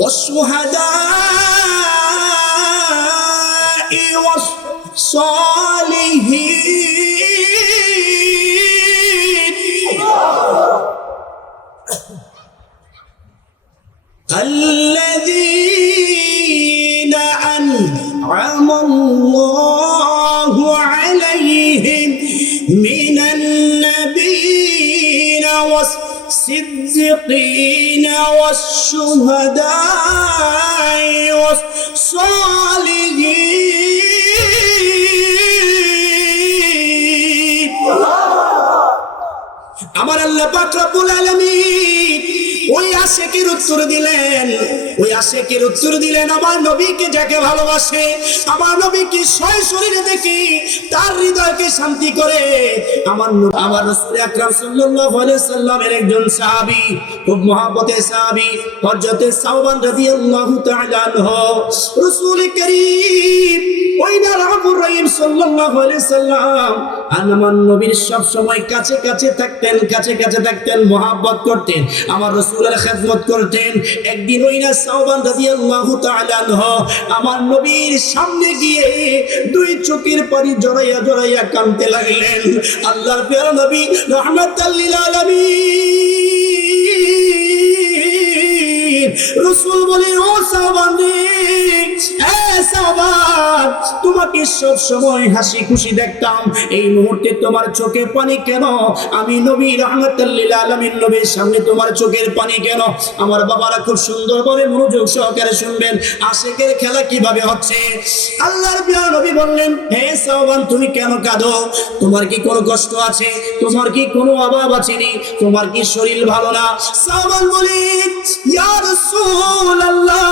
والشهداء والصالحين الذين أنعم الله عليهم من النبيين والصديقين والشهداء والصالحين আমার আল্লাহ পাক রব্বুল আলামিন ওই আশিকের উত্তর দিলেন আমার নবীকে যাকে ভালোবাসে, আমার নবীকে সশরীরে দেখি তার হৃদয়কে শান্তি করে আমার রাসূল আকরাম সাল্লাল্লাহু আলাইহি সাল্লামের একজন সাহাবী, খুব মহব্বতের সাহাবী হযরত সাওবান রাদিয়াল্লাহু তাআলা আনহু রাসূল করিম ওই না রাব্বুর রহিম সাল্লাল্লাহু আলাইহি সাল্লাম আমার নবীর সব সময় কাছে কাছে থাকতেন, মহব্বত করতেন, আমার রাসূলের খেদমত করতেন। একদিন ওই না সাওবান রাদিয়াল্লাহু তাআলা আনহু আমার নবীর সামনে গিয়ে দুই চোখের পানি জড়াইয়া কাঁদতে লাগলেন। আল্লাহর প্রিয় নবী রাহমাতাল লিল আলামিন রাসূল বলে, ও সাওবান রে, তোমাকে সব সময় হাসি খুশি দেখতাম, এই মুহূর্তে তোমার চোখে পানি কেন? আমি নবী রাহমাতুল লিল আলামিন নবীর সামনে তোমার চোখের পানি কেন? আমার বাবারা খুব সুন্দর করে মনোযোগ সহকারে শুনবেন, আশিকের খেলা কিভাবে হচ্ছে। আল্লাহর প্রিয় নবী বললেন, হে সাওবান, তুমি কেন কাঁদো? তোমার কি কোনো কষ্ট আছে? তোমার কি কোনো অভাব আছে? তোমার কি শরীর ভালো না? সাওবান বলে, ইয়া রাসূলুল্লাহ,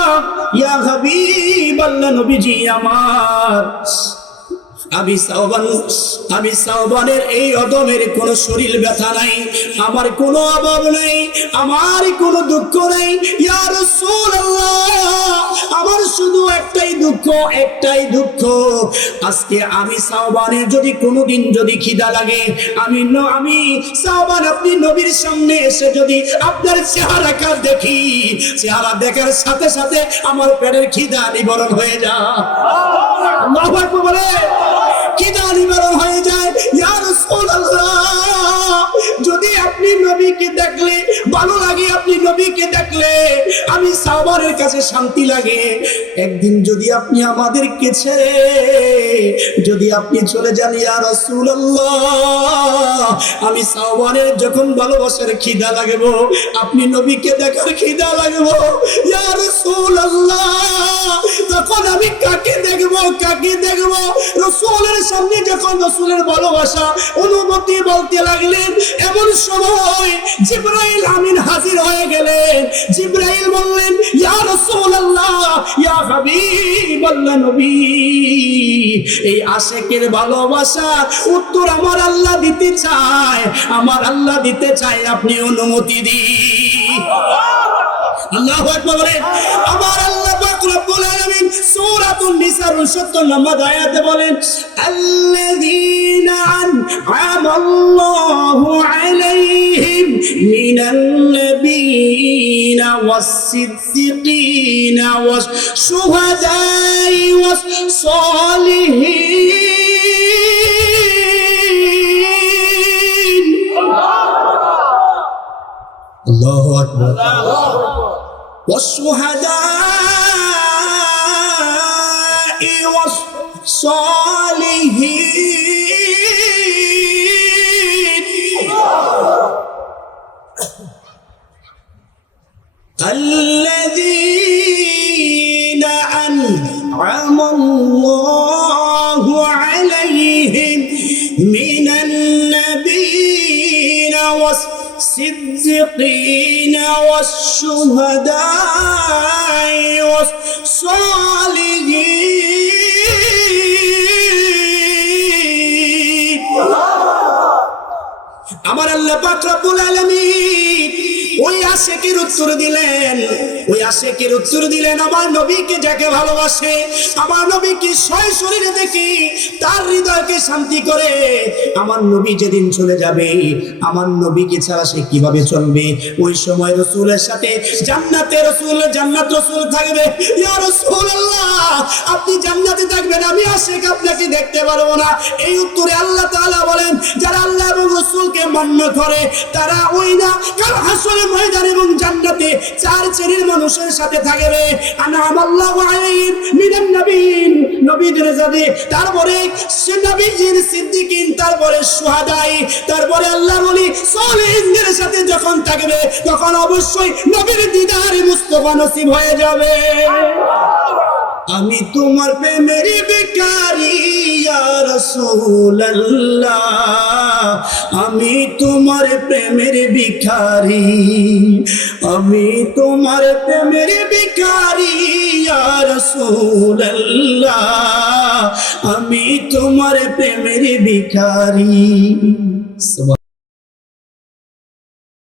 ইয়া হাবিবাল্লাহ, নবীজি আমার, আমি সাওবানের এই অদমের কোনো শরীর ব্যথা নাই, আমার কোনো অভাব নাই, আমার কোনো দুঃখ নাই। ইয়া রাসূলুল্লাহ, আমার শুধু একটাই দুঃখ, আজকে আমি সাওবানের যদি কোনোদিন যদি খিদা লাগে, আমি সাওবান আপনি নবীর সামনে এসে যদি আপনার চেহারা দেখি, চেহারা দেখার সাথে সাথে আমার পেটের খিদা নিবারণ হয়ে যায়। আল্লাহু আকবার বলে, খিদা নিবারণ হয়ে যায়। ইয়া রাসূলুল্লাহ, যদি আপনি নবীকে দেখলে ভালো লাগে, আপনি নবীকে দেখলে আমি সাওবানের কাছে শান্তি লাগে। একদিন যদি আপনি আমাদেরকে ছেড়ে যদি আপনি চলে যান, ইয়া রাসূলুল্লাহ, আমি সাওবানের যখন ভালোবাসার খিদা লাগবো, আপনি নবীকে দেখার খিদা লাগবো, ইয়া রাসূলুল্লাহ, তখন আমি কাকে দেখবো? রাসূলের সামনে যখন রাসূলের ভালোবাসা অনুমতি বলতে লাগলেন, এমন সময় জিবরাইল আমিন হাজির হয়ে গেলেন। জিবরাইল বললেন, ইয়া রাসূলুল্লাহ, ইয়া হাবিবাল্লাহ, নবী, এই আশিকের ভালোবাসার উত্তর আমার আল্লাহ দিতে চায়, আপনি অনুমতি দিন। আল্লাহু আকবার বলে, আমার আল্লাহ পাক রব্বুল আলামিন সূরাতুন নিসার 70 নম্বর আয়াতে বলেন, আল্লাযীনা আন'আমাল্লাহু আলাইহিম মিনান নাবিয়িনা ওয়াস-সিদ্দিকিনা ওয়াশ-শুহাদা'i ওয়াস-সালিহিন। আল্লাহু আকবার। والشهداء والصالحين الذين أنعم الله عليهم من النبيين والصديقين والشهداء والصالحين আমার আল্লাহ পাক রব্বুল আলামিন ওই আশিকের উত্তর দিলেন, ওই আশিকের উত্তর দিলেন আমার নবীকে যাকে ভালোবাসে, আমার নবীকে সশরীরে দেখি তার হৃদয়কে শান্তি করে। আমার নবী যেদিন চলে যাবে, আমার নবীকে ছাড়া সে কিভাবে চলবে? ওই সময় রাসূলের সাথে জান্নাতে রাসূল, জান্নাত রাসূল থাকবে। ইয়া রাসূলুল্লাহ, আপনি জান্নাতে থাকবেন, আমি আশিক আপনাকে দেখতে পারবো না। এই উত্তরে আল্লাহ তাআলা বলেন, যারা আল্লাহ এবং রাসূলকে মান্য করে তারা ওই না কাল হাসরের ময়দানে এবং জান্নাতে চার শ্রেণীর মানুষের সাথে থাকবে। আনআমাল্লাহু আলাইহিম মিনান নবিয়্যিন, নবীদের সাথে, তারপরে সে নবীজির সিদ্দিকিন, তারপরে শুহাদাই, তারপরে আল্লাহর ওলি সালেহিনদের সাথে যখন থাকবে তখন অবশ্যই নবীর দিদারে মুস্তাফা নসিব হয়ে যাবে। আমি তোমার প্রেমের ভিখারি ইয়া রাসূলুল্লাহ, আমি তোমার প্রেমের ভিখারি, আমি তোমার প্রেমের ভিখারি ইয়া রাসূলুল্লাহ, আমি তোমার প্রেমের ভিখারি।